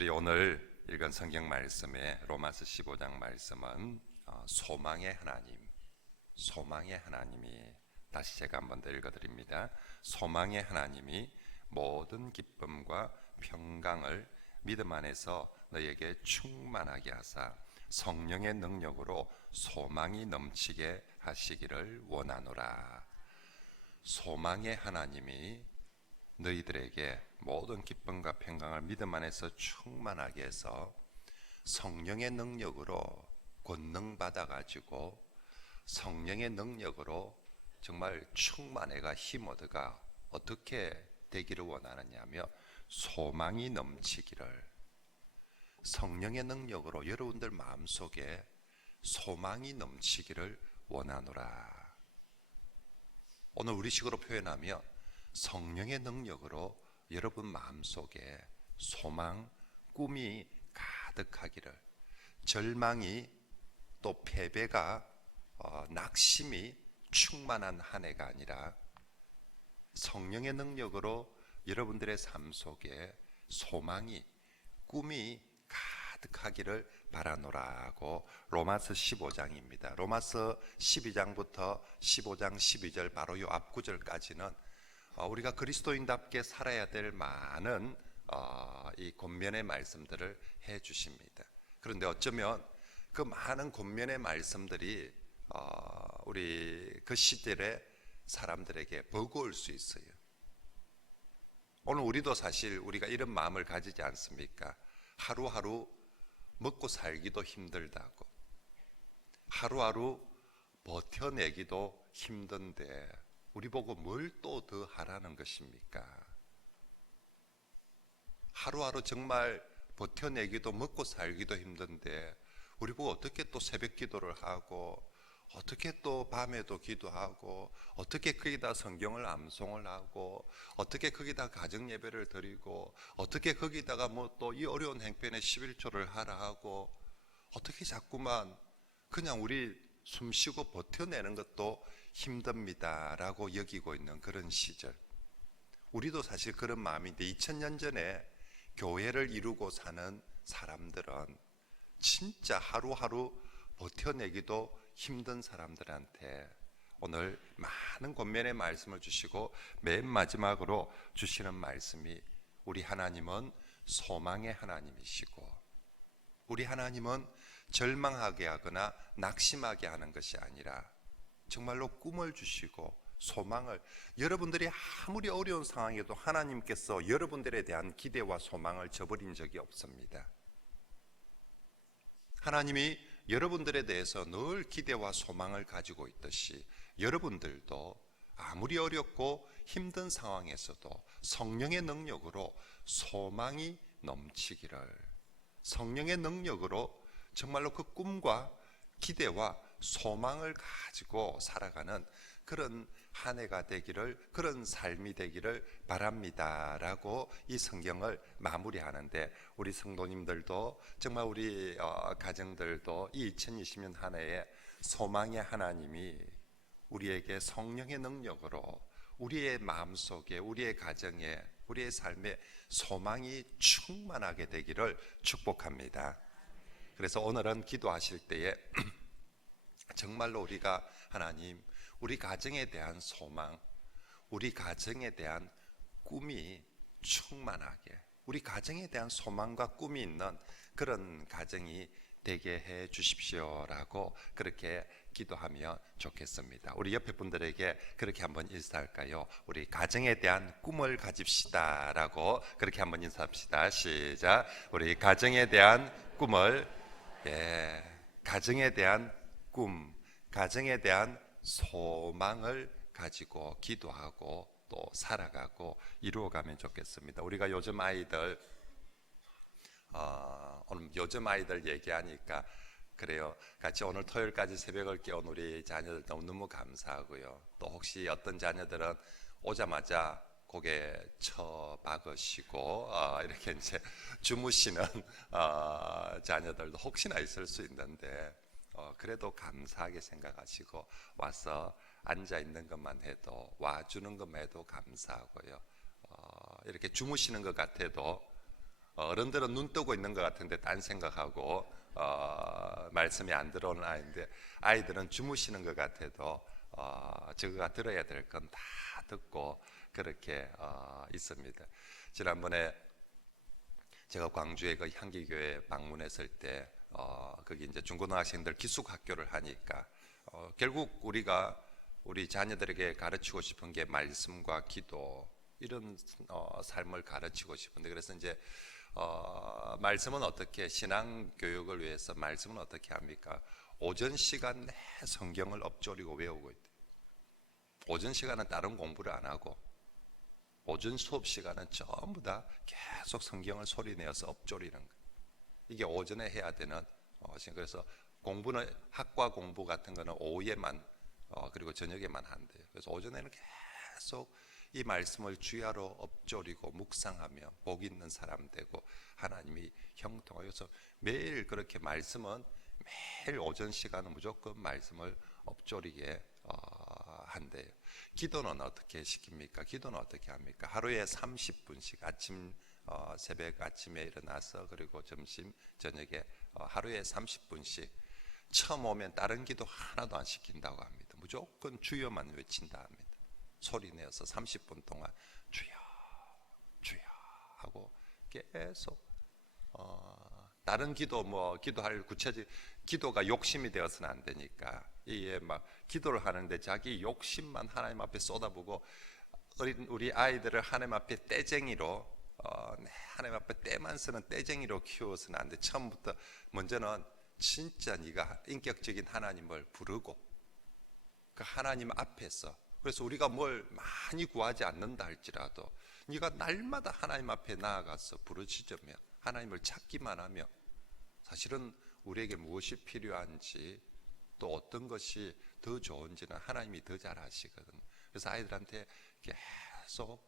우리 오늘 읽은 성경 말씀의 로마서 15장 말씀은 소망의 하나님이 다시 제가 한번 더 읽어드립니다. 소망의 하나님이 모든 기쁨과 평강을 믿음 안에서 너희에게 충만하게 하사 성령의 능력으로 소망이 넘치게 하시기를 원하노라. 소망의 하나님이 너희들에게 모든 기쁨과 평강을 믿음 안에서 충만하게 해서 성령의 능력으로 권능 받아가지고 성령의 능력으로 정말 충만해가 힘 얻어가 어떻게 되기를 원하느냐며 소망이 넘치기를, 성령의 능력으로 여러분들 마음속에 소망이 넘치기를 원하노라. 오늘 우리식으로 표현하면 성령의 능력으로 여러분 마음속에 소망, 꿈이 가득하기를, 절망이 또 패배가 낙심이 충만한 한 해가 아니라 성령의 능력으로 여러분들의 삶 속에 소망이, 꿈이 가득하기를 바라노라고 로마서 15장입니다. 로마서 12장부터 15장 12절 바로 이 앞구절까지는 우리가 그리스도인답게 살아야 될 많은 이 권면의 말씀들을 해 주십니다. 그런데 어쩌면 그 많은 권면의 말씀들이 우리 그 시대의 사람들에게 버거울 수 있어요. 오늘 우리도 사실 우리가 이런 마음을 가지지 않습니까? 하루하루 먹고 살기도 힘들다고, 하루하루 버텨내기도 힘든데 우리 보고 뭘 또 더 하라는 것입니까? 하루하루 정말 버텨내기도 먹고 살기도 힘든데 우리 보고 어떻게 또 새벽 기도를 하고, 어떻게 또 밤에도 기도하고, 어떻게 거기다 성경을 암송을 하고, 어떻게 거기다 가정 예배를 드리고, 어떻게 거기다가 뭐 또 이 어려운 행편에 11조를 하라 하고, 어떻게 자꾸만 그냥 우리 숨쉬고 버텨내는 것도 힘듭니다 라고 여기고 있는 그런 시절, 우리도 사실 그런 마음인데 2000년 전에 교회를 이루고 사는 사람들은 진짜 하루하루 버텨내기도 힘든 사람들한테 오늘 많은 권면의 말씀을 주시고 맨 마지막으로 주시는 말씀이, 우리 하나님은 소망의 하나님이시고, 우리 하나님은 절망하게 하거나 낙심하게 하는 것이 아니라 정말로 꿈을 주시고 소망을, 여러분들이 아무리 어려운 상황에도 하나님께서 여러분들에 대한 기대와 소망을 저버린 적이 없습니다. 하나님이 여러분들에 대해서 늘 기대와 소망을 가지고 있듯이 여러분들도 아무리 어렵고 힘든 상황에서도 성령의 능력으로 소망이 넘치기를, 성령의 능력으로 정말로 그 꿈과 기대와 소망을 가지고 살아가는 그런 한 해가 되기를, 그런 삶이 되기를 바랍니다 라고 이 성경을 마무리하는데, 우리 성도님들도 정말 우리 가정들도 이 2020년 한 해에 소망의 하나님이 우리에게 성령의 능력으로 우리의 마음속에, 우리의 가정에, 우리의 삶에 소망이 충만하게 되기를 축복합니다. 그래서 오늘은 기도하실 때에 정말로 우리가 하나님, 우리 가정에 대한 소망, 우리 가정에 대한 꿈이 충만하게, 우리 가정에 대한 소망과 꿈이 있는 그런 가정이 되게 해 주십시오라고 그렇게 기도하면 좋겠습니다. 우리 옆에 분들에게 그렇게 한번 인사할까요? 우리 가정에 대한 꿈을 가집시다라고 그렇게 한번 인사합시다. 시작. 우리 가정에 대한 꿈을, 가정에 대한 꿈, 가정에 대한 소망을 가지고 기도하고 또 살아가고 이루어가면 좋겠습니다. 우리가 요즘 아이들, 오늘 요즘 아이들 얘기하니까 그래요. 같이 오늘 토요일까지 새벽을 깨운 우리 자녀들 너무 감사하고요. 또 혹시 어떤 자녀들은 오자마자 고개 쳐박으시고 이렇게 이제 주무시는 자녀들도 혹시나 있을 수 있는데 그래도 감사하게 생각하시고 와서 앉아 있는 것만 해도, 와주는 것만 해도 감사하고요. 이렇게 주무시는 것 같아도 어른들은 눈 뜨고 있는 것 같은데 딴 생각하고 말씀이 안 들어오는 아이인데, 아이들은 주무시는 것 같아도 저거가 들어야 될 건 다 듣고 그렇게 있습니다. 지난번에 제가 광주에 그 향기교회 방문했을 때 거기 이제 중고등학생들 기숙학교를 하니까 결국 우리가 우리 자녀들에게 가르치고 싶은 게 말씀과 기도, 이런 삶을 가르치고 싶은데, 그래서 이제 말씀은 어떻게, 신앙 교육을 위해서 말씀은 어떻게 합니까? 오전 시간 내 성경을 엎조리고 외우고 있대요. 오전 시간은 다른 공부를 안 하고 오전 수업 시간은 전부 다 계속 성경을 소리내어서 엎조리는 거예요. 이게 오전에 해야 되는 그래서 공부는, 학과 공부 같은 거는 오후에만 그리고 저녁에만 한대요. 그래서 오전에는 계속 이 말씀을 주야로 엎조리고 묵상하며 복 있는 사람 되고 하나님이 형통하여서 매일 그렇게 말씀은, 매일 오전 시간은 무조건 말씀을 엎조리게 한대요. 기도는 어떻게 시킵니까? 기도는 어떻게 합니까? 하루에 30분씩 아침, 새벽 아침에 일어나서 그리고 점심 저녁에 하루에 30분씩 처음 오면 다른 기도 하나도 안 시킨다고 합니다. 무조건 주여만 외친다 합니다. 소리 내어서 30분 동안 주여 주여 하고 계속 다른 기도, 기도할 구체적 기도가 욕심이 되어서는 안 되니까, 이게 막 기도를 하는데 자기 욕심만 하나님 앞에 쏟아부고, 우리 아이들을 하나님 앞에 떼쟁이로 하나님 앞에 때만 쓰는 떼쟁이로 키워서는 안 돼. 처음부터 먼저는 진짜 네가 인격적인 하나님을 부르고 그 하나님 앞에서, 그래서 우리가 뭘 많이 구하지 않는다 할지라도 네가 날마다 하나님 앞에 나아가서 부르짖으며 하나님을 찾기만 하며, 사실은 우리에게 무엇이 필요한지 또 어떤 것이 더 좋은지는 하나님이 더 잘 아시거든. 그래서 아이들한테 계속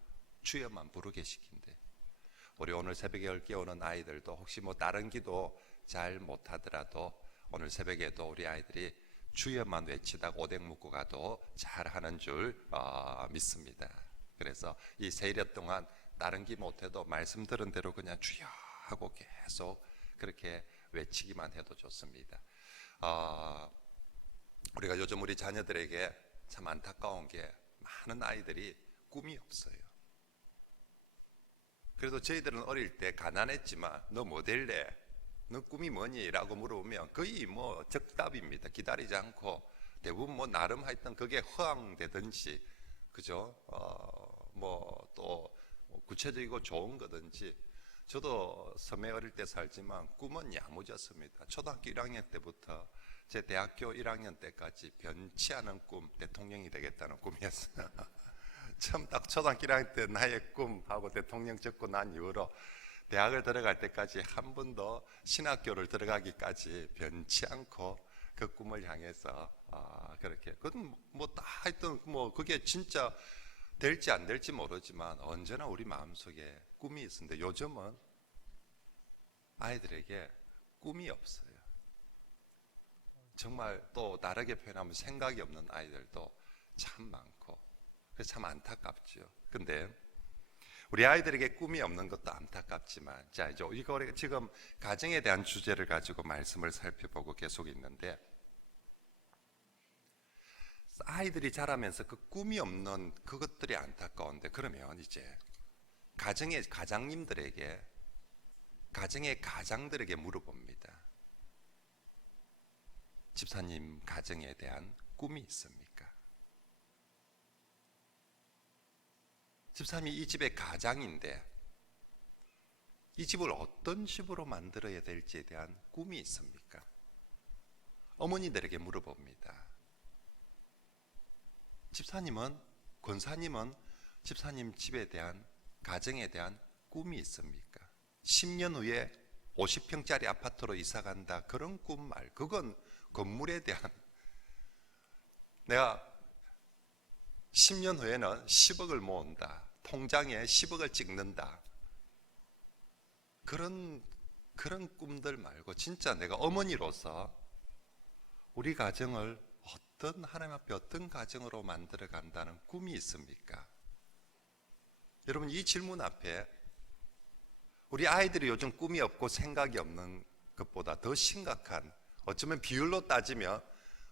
주여만 부르게 시킨대. 우리 오늘 새벽에 얽게 오는 아이들도 혹시 다른 기도 잘 못하더라도 오늘 새벽에도 우리 아이들이 주여만 외치다가 오뎅 묵고 가도 잘하는 줄 믿습니다. 그래서 이 세일여 동안 다른 기 못해도 말씀 들은 대로 그냥 주여 하고 계속 그렇게 외치기만 해도 좋습니다. 우리가 요즘 우리 자녀들에게 참 안타까운 게, 많은 아이들이 꿈이 없어요. 그래도 저희들은 어릴 때 가난했지만 너 뭐 될래? 너 꿈이 뭐니? 라고 물어보면 거의 적답입니다. 기다리지 않고 대부분 나름 하여튼 그게 허황되든지, 그죠? 또 구체적이고 좋은 거든지. 저도 섬에 어릴 때 살지만 꿈은 야무졌습니다. 초등학교 1학년 때부터 제 대학교 1학년 때까지 변치 않은 꿈, 대통령이 되겠다는 꿈이었어요. 처음 딱 초등학교 1학년 때 나의 꿈하고 대통령 적고 난 이후로 대학을 들어갈 때까지 한 번도 신학교를 들어가기까지 변치 않고 그 꿈을 향해서 그렇게, 그건 하여튼 그게 진짜 될지 안 될지 모르지만 언제나 우리 마음속에 꿈이 있었는데, 요즘은 아이들에게 꿈이 없어요. 정말 또 다르게 표현하면 생각이 없는 아이들도 참 많고, 그래서 참 안타깝죠. 근데 우리 아이들에게 꿈이 없는 것도 안타깝지만, 자, 이제 이거 지금 가정에 대한 주제를 가지고 말씀을 살펴보고 계속 있는데, 아이들이 자라면서 그 꿈이 없는 그것들이 안타까운데, 그러면 이제 가정의 가장님들에게, 가정의 가장들에게 물어봅니다. 집사님, 가정에 대한 꿈이 있습니까? 집사님이 이 집의 가장인데 이 집을 어떤 집으로 만들어야 될지에 대한 꿈이 있습니까? 어머니들에게 물어봅니다. 집사님은, 권사님은 집사님 집에 대한, 가정에 대한 꿈이 있습니까? 10년 후에 50평짜리 아파트로 이사 간다, 그런 꿈 말, 그건 건물에 대한, 내가 10년 후에는 10억을 모은다, 통장에 10억을 찍는다, 그런 꿈들 말고 진짜 내가 어머니로서 우리 가정을 하나님 앞에 어떤 가정으로 만들어 간다는 꿈이 있습니까? 여러분, 이 질문 앞에 우리 아이들이 요즘 꿈이 없고 생각이 없는 것보다 더 심각한, 어쩌면 비율로 따지면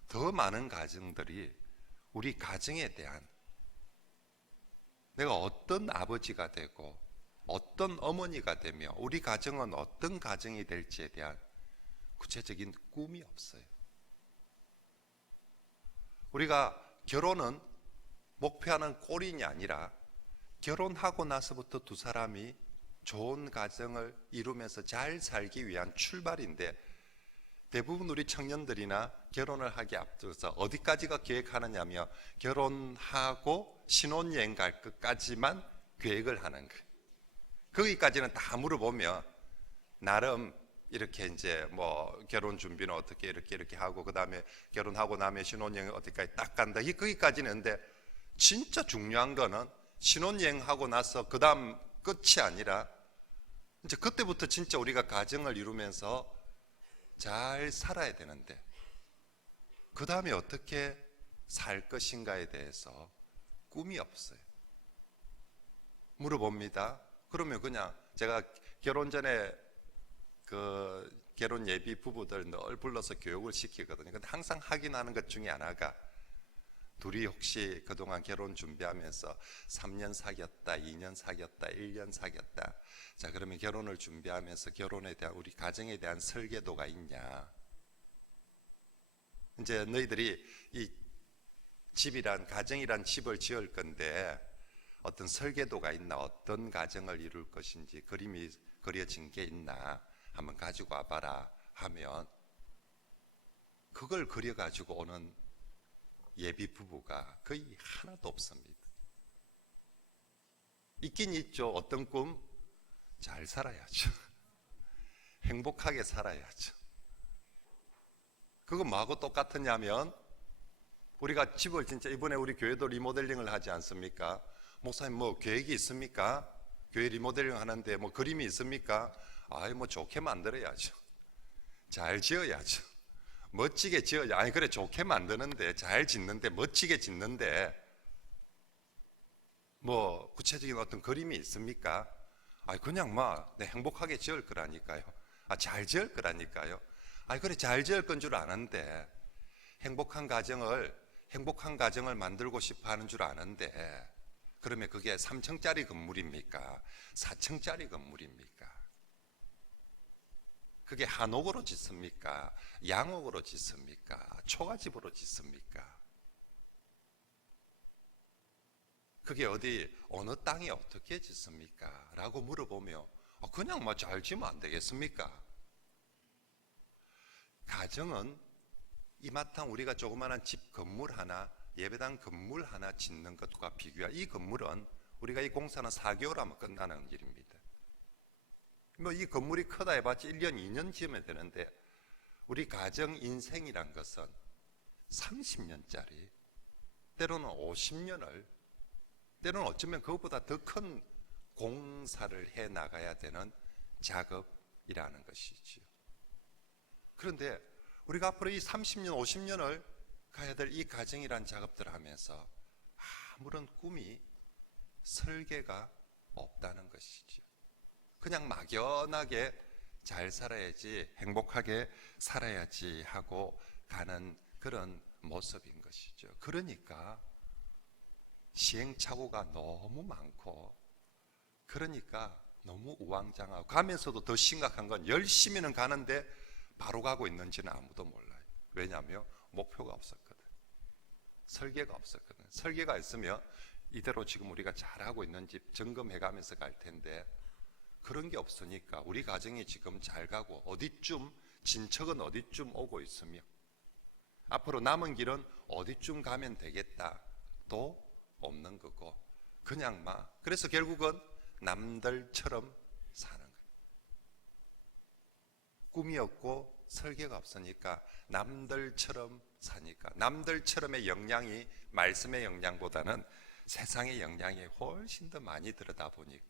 더 많은 가정들이 우리 가정에 대한, 내가 어떤 아버지가 되고 어떤 어머니가 되며 우리 가정은 어떤 가정이 될지에 대한 구체적인 꿈이 없어요. 우리가 결혼은 목표하는 꼴인이 아니라 결혼하고 나서부터 두 사람이 좋은 가정을 이루면서 잘 살기 위한 출발인데, 대부분 우리 청년들이나 결혼을 하기 앞서서 어디까지가 계획하느냐며 결혼하고 신혼여행 갈 것까지만 계획을 하는 거예요. 거기까지는 다 물어보면 나름 이렇게 이제 뭐 결혼 준비는 어떻게 이렇게 하고 그 다음에 결혼하고 나면 신혼여행 어디까지 딱 간다. 거기까지는. 근데 진짜 중요한 거는 신혼여행하고 나서 그 다음 끝이 아니라 이제 그때부터 진짜 우리가 가정을 이루면서 잘 살아야 되는데 그 다음에 어떻게 살 것인가에 대해서 꿈이 없어요. 물어봅니다. 그러면 그냥 제가 결혼 전에 그 결혼 예비 부부들 늘 불러서 교육을 시키거든요. 근데 항상 확인하는 것 중에 하나가, 둘이 혹시 그동안 결혼 준비하면서 3년 사귀었다, 2년 사귀었다, 1년 사귀었다. 자, 그러면 결혼을 준비하면서 결혼에 대한, 우리 가정에 대한 설계도가 있냐. 이제 너희들이 이 집이란, 가정이란 집을 지을 건데 어떤 설계도가 있나, 어떤 가정을 이룰 것인지 그림이 그려진 게 있나 한번 가지고 와봐라 하면 그걸 그려가지고 오는 예비 부부가 거의 하나도 없습니다. 있긴 있죠. 어떤 꿈? 잘 살아야죠. 행복하게 살아야죠. 그건 뭐하고 똑같으냐면, 우리가 집을 진짜 이번에 우리 교회도 리모델링을 하지 않습니까? 목사님 뭐 계획이 있습니까? 교회 리모델링 하는데 뭐 그림이 있습니까? 아이 뭐 좋게 만들어야죠. 잘 지어야죠. 멋지게 지어야. 아니 그래 좋게 만드는데, 잘 짓는데, 멋지게 짓는데 뭐 구체적인 어떤 그림이 있습니까? 아니 그냥 막 행복하게 지을 거라니까요. 잘 지을 거라니까요. 아니 그래 잘 지을 건 줄 아는데, 행복한 가정을 만들고 싶어 하는 줄 아는데, 그러면 그게 3층짜리 건물입니까? 4층짜리 건물입니까? 그게 한옥으로 짓습니까? 양옥으로 짓습니까? 초가집으로 짓습니까? 그게 어느 땅에 어떻게 짓습니까? 라고 물어보며 그냥 뭐 잘 지으면 안 되겠습니까? 가정은 이마땅 우리가 조그마한 집 건물 하나, 예배당 건물 하나 짓는 것과 비교해 이 건물은, 우리가 이 공사는 4개월 하면 끝나는 일입니다. 뭐 이 건물이 크다 해봤자 1년, 2년 지으면 되는데, 우리 가정 인생이란 것은 30년짜리, 때로는 50년을, 때로는 어쩌면 그것보다 더 큰 공사를 해 나가야 되는 작업이라는 것이지요. 그런데 우리가 앞으로 이 30년, 50년을 가야 될 이 가정이란 작업들을 하면서 아무런 꿈이, 설계가 없다는 것이지요. 그냥 막연하게 잘 살아야지, 행복하게 살아야지 하고 가는 그런 모습인 것이죠. 그러니까 시행착오가 너무 많고, 그러니까 너무 우왕좌왕하고, 가면서도 더 심각한 건 열심히는 가는데 바로 가고 있는지는 아무도 몰라요. 왜냐하면 목표가 없었거든. 설계가 없었거든. 설계가 있으면 이대로 지금 우리가 잘하고 있는지 점검해가면서 갈 텐데, 그런 게 없으니까 우리 가정이 지금 잘 가고 어디쯤, 진척은 어디쯤 오고 있으며 앞으로 남은 길은 어디쯤 가면 되겠다 도 없는 거고, 그냥 막, 그래서 결국은 남들처럼 사는 거예요. 꿈이 없고 설계가 없으니까 남들처럼 사니까, 남들처럼의 영향이 말씀의 영향보다는 세상의 영향이 훨씬 더 많이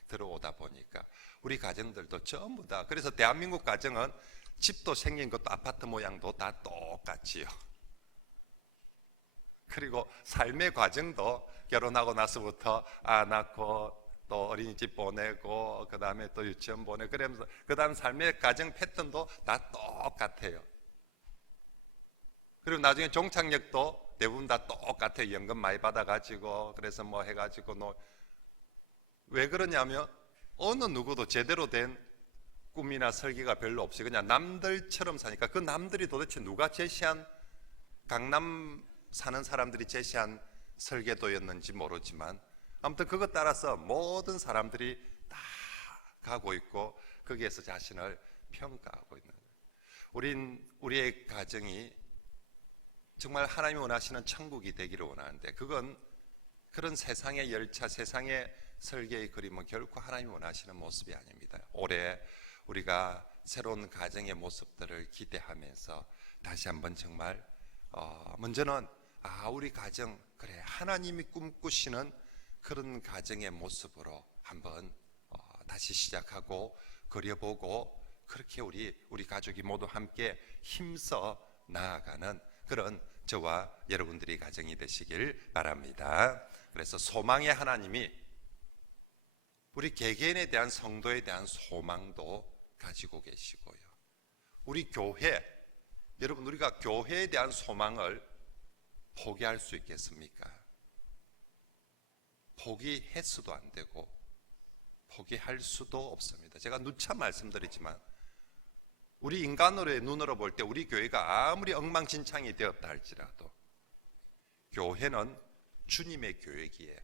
들어오다 보니까 우리 가정들도 전부 다, 그래서 대한민국 가정은 집도 생긴 것도 아파트 모양도 다 똑같지요. 그리고 삶의 과정도 결혼하고 나서부터 낳고 또 어린이집 보내고 그 다음에 또 유치원 보내고 그러면서 그 다음 삶의 가정 패턴도 다 똑같아요. 그리고 나중에 종착역도 대부분 다 똑같아요. 연금 많이 받아가지고 그래서 뭐 해가지고 왜 그러냐면 어느 누구도 제대로 된 꿈이나 설계가 별로 없이 그냥 남들처럼 사니까 그 남들이 도대체 누가 제시한 강남 사는 사람들이 제시한 설계도였는지 모르지만 아무튼 그것 따라서 모든 사람들이 다 가고 있고 거기에서 자신을 평가하고 있는 거예요. 우리의 가정이 정말 하나님이 원하시는 천국이 되기를 원하는데 그런 세상의 열차, 세상의 설계의 그림은 결코 하나님이 원하시는 모습이 아닙니다. 올해 우리가 새로운 가정의 모습들을 기대하면서 다시 한번 정말 먼저는 우리 가정 그래 하나님이 꿈꾸시는 그런 가정의 모습으로 한번 다시 시작하고 그려보고 그렇게 우리 가족이 모두 함께 힘써 나아가는 그런 저와 여러분들이 가정이 되시길 바랍니다. 그래서 소망의 하나님이 우리 개개인에 대한 성도에 대한 소망도 가지고 계시고요. 우리 교회, 여러분 우리가 교회에 대한 소망을 포기할 수 있겠습니까? 포기해서도 안 되고 포기할 수도 없습니다. 제가 누차 말씀드리지만 우리 인간으로의 눈으로 볼 때 우리 교회가 아무리 엉망진창이 되었다 할지라도 교회는 주님의 교회기에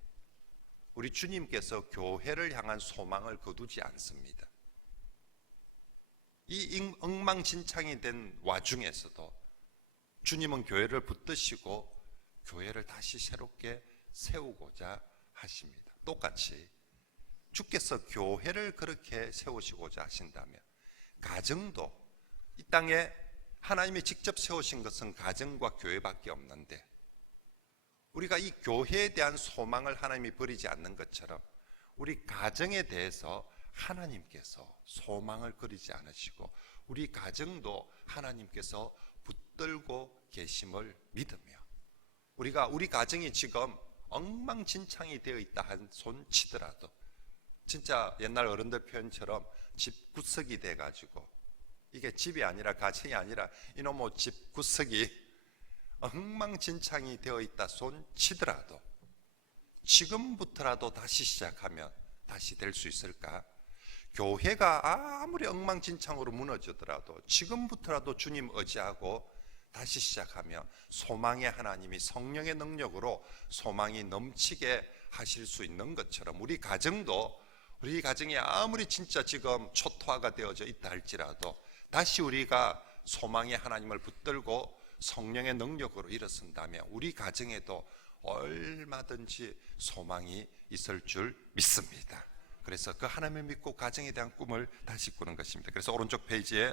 우리 주님께서 교회를 향한 소망을 거두지 않습니다. 이 엉망진창이 된 와중에서도 주님은 교회를 붙드시고 교회를 다시 새롭게 세우고자 하십니다. 똑같이 주께서 교회를 그렇게 세우시고자 하신다면 가정도 이 땅에 하나님이 직접 세우신 것은 가정과 교회밖에 없는데 우리가 이 교회에 대한 소망을 하나님이 버리지 않는 것처럼 우리 가정에 대해서 하나님께서 소망을 버리지 않으시고 우리 가정도 하나님께서 붙들고 계심을 믿으며 우리가 우리 가정이 지금 엉망진창이 되어 있다 한 손 치더라도 진짜 옛날 어른들 표현처럼 집 구석이 돼가지고 이게 집이 아니라 가정이 아니라 이놈의 집 구석이 엉망진창이 되어 있다 손 치더라도 지금부터라도 다시 시작하면 다시 될 수 있을까? 교회가 아무리 엉망진창으로 무너지더라도 지금부터라도 주님 의지하고 다시 시작하며 소망의 하나님이 성령의 능력으로 소망이 넘치게 하실 수 있는 것처럼 우리 가정이 아무리 진짜 지금 초토화가 되어져 있다 할지라도 다시 우리가 소망의 하나님을 붙들고 성령의 능력으로 일어선다면 우리 가정에도 얼마든지 소망이 있을 줄 믿습니다. 그래서 그 하나님을 믿고 가정에 대한 꿈을 다시 꾸는 것입니다. 그래서 오른쪽 페이지에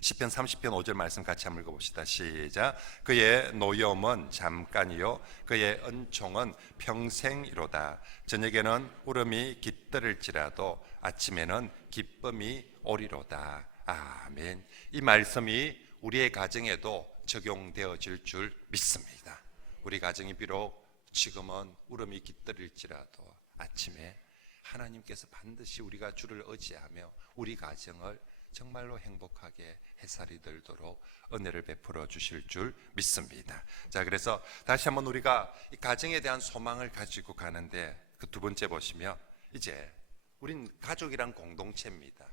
시편 30편 5절 말씀 같이 한번 읽어봅시다. 시작. 그의 노여움은 잠깐이요 그의 은총은 평생이로다. 저녁에는 울음이 깃들을지라도 아침에는 기쁨이 오리로다. 아멘. 이 말씀이 우리의 가정에도 적용되어질 줄 믿습니다. 우리 가정이 비록 지금은 울음이 깃들일지라도 아침에 하나님께서 반드시 우리가 주를 의지하며 우리 가정을 정말로 행복하게 해살이 들도록 은혜를 베풀어 주실 줄 믿습니다. 자, 그래서 다시 한번 우리가 이 가정에 대한 소망을 가지고 가는데 그 두 번째 보시면 이제 우린 가족이란 공동체입니다.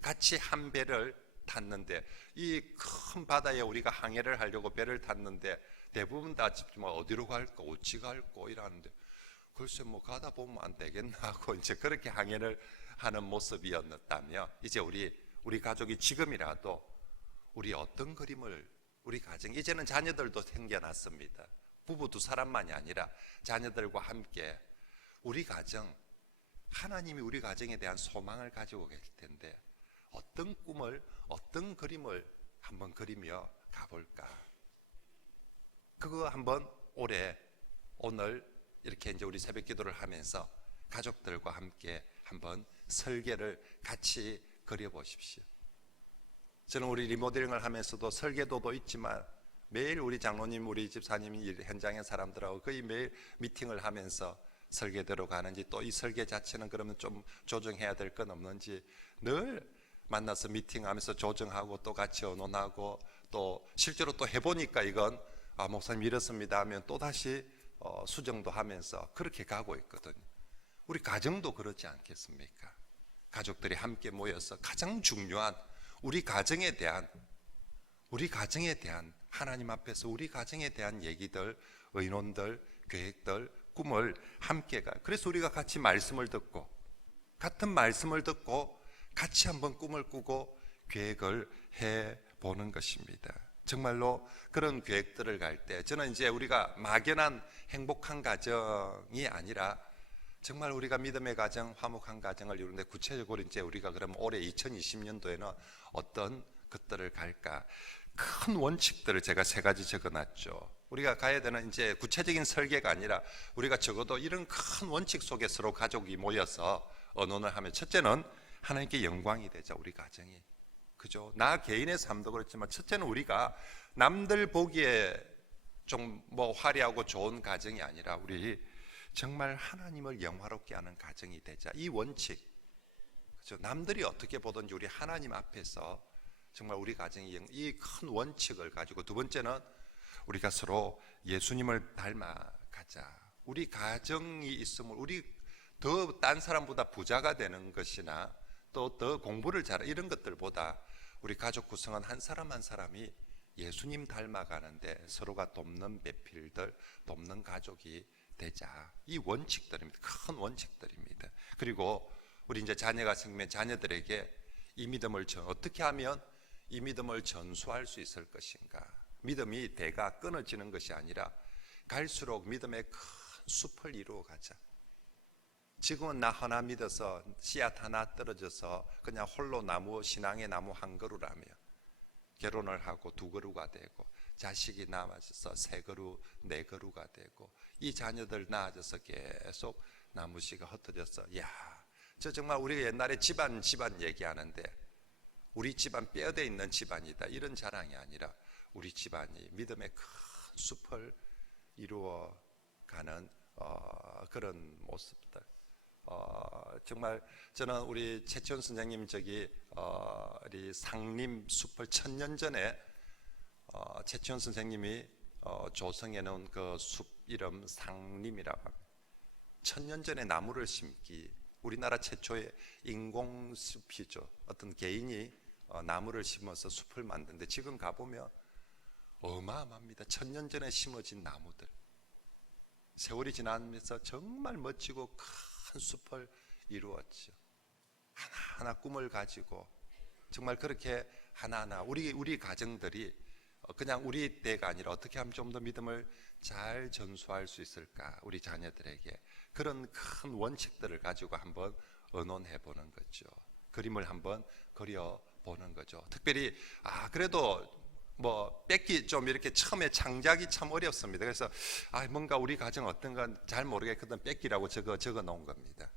같이 한 배를 탔는데 이 큰 바다에 우리가 항해를 하려고 배를 탔는데 대부분 다 뭐 어디로 갈까 어찌 갈까 이러는데 글쎄 뭐 가다 보면 안 되겠나 하고 이제 그렇게 항해를 하는 모습이었다며 이제 우리 가족이 지금이라도 우리 어떤 그림을 우리 가정 이제는 자녀들도 생겨났습니다. 부부 두 사람만이 아니라 자녀들과 함께 우리 가정 하나님이 우리 가정에 대한 소망을 가지고 계실 텐데 어떤 꿈을 어떤 그림을 한번 그리며 가볼까? 그거 한번 오늘 이렇게 이제 우리 새벽 기도를 하면서 가족들과 함께 한번 설계를 같이 그려보십시오. 저는 우리 리모델링을 하면서도 설계도도 있지만 매일 우리 장로님, 우리 집사님이 현장의 사람들하고 거의 매일 미팅을 하면서 설계대로 가는지, 또 이 설계 자체는 그러면 좀 조정해야 될 건 없는지 늘 만나서 미팅하면서 조정하고 또 같이 의논하고, 또 실제로 또 해보니까 이건 목사님 이렇습니다 하면 또 다시 수정도 하면서 그렇게 가고 있거든요. 우리 가정도 그렇지 않겠습니까? 가족들이 함께 모여서 가장 중요한 우리 가정에 대한 하나님 앞에서 우리 가정에 대한 얘기들, 의논들, 계획들, 꿈을 함께 가요. 그래서 우리가 같이 말씀을 듣고, 같은 말씀을 듣고 같이 한번 꿈을 꾸고 계획을 해보는 것입니다. 정말로 그런 계획들을 갈 때 저는 이제 우리가 막연한 행복한 가정이 아니라 정말 우리가 믿음의 가정, 화목한 가정을 이루는데, 구체적으로 이제 우리가 그럼 올해 2020년도에는 어떤 것들을 갈까? 큰 원칙들을 제가 3가지 적어놨죠. 우리가 가야 되는 이제 구체적인 설계가 아니라 우리가 적어도 이런 큰 원칙 속에 서로 가족이 모여서 의논을 하면, 첫째는 하나님께 영광이 되자, 우리 가정이. 그죠? 나 개인의 삶도 그렇지만 첫째는 우리가 남들 보기에 좀 뭐 화려하고 좋은 가정이 아니라 우리 정말 하나님을 영화롭게 하는 가정이 되자. 이 원칙, 그죠? 남들이 어떻게 보든지 우리 하나님 앞에서 정말 우리 가정이 이 큰 원칙을 가지고, 두 번째는 우리가 서로 예수님을 닮아가자. 우리 가정이 있으면 우리 더 딴 사람보다 부자가 되는 것이나 또 더 공부를 잘하 이런 것들보다 우리 가족 구성은 한 사람 한 사람이 예수님 닮아가는데 서로가 돕는 배필들, 돕는 가족이 되자. 이 원칙들입니다. 큰 원칙들입니다. 그리고 우리 이제 자녀가 생기면 자녀들에게 이 믿음을 어떻게 하면 이 믿음을 전수할 수 있을 것인가? 믿음이 대가 끊어지는 것이 아니라 갈수록 믿음의 큰 숲을 이루어 가자. 지금은 나 하나 믿어서 씨앗 하나 떨어져서 그냥 홀로 나무, 신앙의 나무 한 그루라며 결혼을 하고 2그루가 되고, 자식이 낳아져서 3그루, 4그루가 되고, 이 자녀들 낳아져서 계속 나무씨가 흩어져서, 저 정말 우리가 옛날에 집안 얘기하는데 우리 집안 뼈대 있는 집안이다, 이런 자랑이 아니라 우리 집안이 믿음의 큰 숲을 이루어가는 그런 모습들. 정말 저는 우리 최치원 선생님 우리 상림 숲을 1000년 전에 최치원 선생님이 조성해 놓은 그 숲 이름 상림이라고 합니다. 1000년 전에 나무를 심기, 우리나라 최초의 인공숲이죠. 어떤 개인이 나무를 심어서 숲을 만드는데, 지금 가보면 어마어마합니다. 1000년 전에 심어진 나무들, 세월이 지나면서 정말 멋지고 큰 숲을 이루었죠. 하나하나 꿈을 가지고 정말 그렇게 하나하나 우리 가정들이 그냥 우리 때가 아니라 어떻게 하면 좀 더 믿음을 잘 전수할 수 있을까, 우리 자녀들에게 그런 큰 원칙들을 가지고 한번 의논해 보는 거죠. 그림을 한번 그려 보는 거죠. 특별히 그래도 뭐 뺏기 좀 이렇게 처음에 창작이 참 어렵습니다. 그래서 뭔가 우리 가정 어떤 건 잘 모르겠거든 뺏기라고 적어 놓은 겁니다.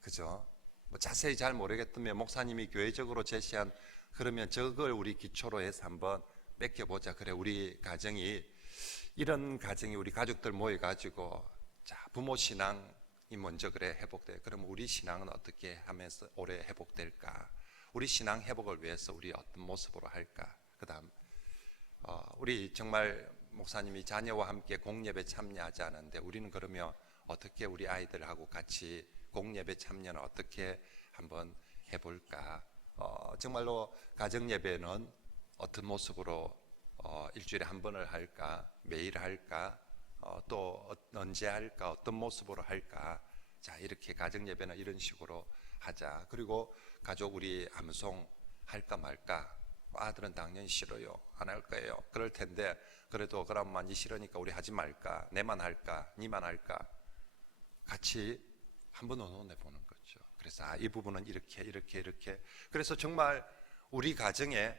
그죠? 뭐 자세히 잘 모르겠다면 목사님이 교회적으로 제시한, 그러면 저걸 우리 기초로 해서 한번 뺏겨보자. 그래, 우리 가정이 이런 가정이 우리 가족들 모여가지고 자, 부모 신앙이 먼저 그래 회복돼. 그럼 우리 신앙은 어떻게 하면서 오래 회복될까? 우리 신앙 회복을 위해서 우리 어떤 모습으로 할까? 그다음 우리 정말 목사님이 자녀와 함께 공예배 참여하지 않은데, 우리는 그러면 어떻게 우리 아이들하고 같이 공예배 참여는 어떻게 한번 해볼까? 정말로 가정예배는 어떤 모습으로 일주일에 한 번을 할까? 매일 할까? 또 언제 할까? 어떤 모습으로 할까? 자, 이렇게 가정예배는 이런 식으로 하자. 그리고 가족 우리 암송 할까 말까? 아들은 당연히 싫어요. 안 할 거예요. 그럴 텐데 그래도 그럼 많이 싫으니까 우리 하지 말까? 내만 할까? 니만 할까? 같이 한번 의논해 보는 거죠. 그래서 이 부분은 이렇게. 그래서 정말 우리 가정에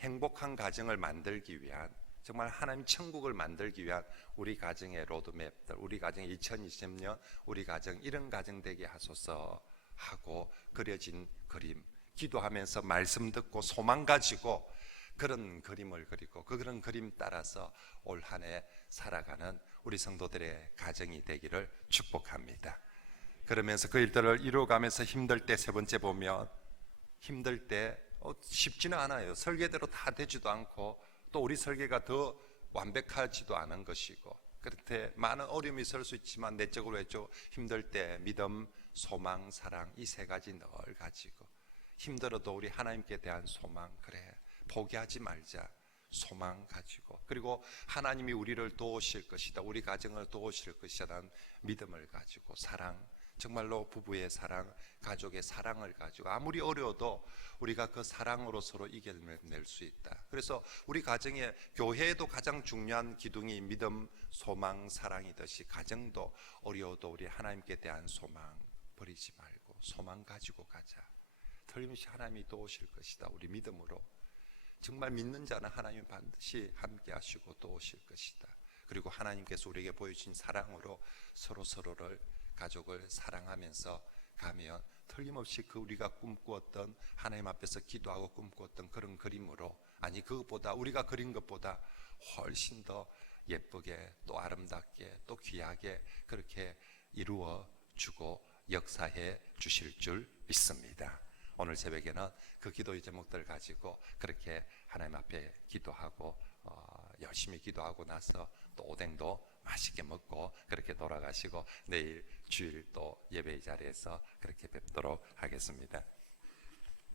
행복한 가정을 만들기 위한, 정말 하나님 천국을 만들기 위한 우리 가정의 로드맵들, 우리 가정의 2020년 우리 가정 이런 가정 되게 하소서 하고 그려진 그림, 기도하면서 말씀 듣고 소망 가지고 그런 그림을 그리고 그런 그림 따라서 올 한 해 살아가는 우리 성도들의 가정이 되기를 축복합니다. 그러면서 그 일들을 이루어가면서 힘들 때, 세 번째 보면 힘들 때 쉽지는 않아요. 설계대로 다 되지도 않고 또 우리 설계가 더 완벽하지도 않은 것이고, 그렇게 많은 어려움이 있을 수 있지만 내적으로 외적으로 힘들 때 믿음, 소망, 사랑, 이 세 가지 늘 가지고, 힘들어도 우리 하나님께 대한 소망, 그래 포기하지 말자, 소망 가지고, 그리고 하나님이 우리를 도우실 것이다, 우리 가정을 도우실 것이라는 믿음을 가지고, 사랑, 정말로 부부의 사랑, 가족의 사랑을 가지고 아무리 어려워도 우리가 그 사랑으로 서로 이겨낼 수 있다. 그래서 우리 가정의, 교회에도 가장 중요한 기둥이 믿음, 소망, 사랑이듯이 가정도 어려워도 우리 하나님께 대한 소망 버리지 말고 소망 가지고 가자. 틀림없이 하나님이 도우실 것이다. 우리 믿음으로 정말 믿는 자는 하나님이 반드시 함께 하시고 도우실 것이다. 그리고 하나님께서 우리에게 보여주신 사랑으로 서로를, 가족을 사랑하면서 가면 틀림없이 그 우리가 꿈꾸었던, 하나님 앞에서 기도하고 꿈꾸었던 그런 그림으로, 아니 그것보다, 우리가 그린 것보다 훨씬 더 예쁘게 또 아름답게 또 귀하게 그렇게 이루어 주고 역사해 주실 줄 믿습니다. 오늘 새벽에는 그 기도의 제목들을 가지고 그렇게 하나님 앞에 기도하고 열심히 기도하고 나서 또 오뎅도 맛있게 먹고 그렇게 돌아가시고 내일 주일 또 예배의 자리에서 그렇게 뵙도록 하겠습니다.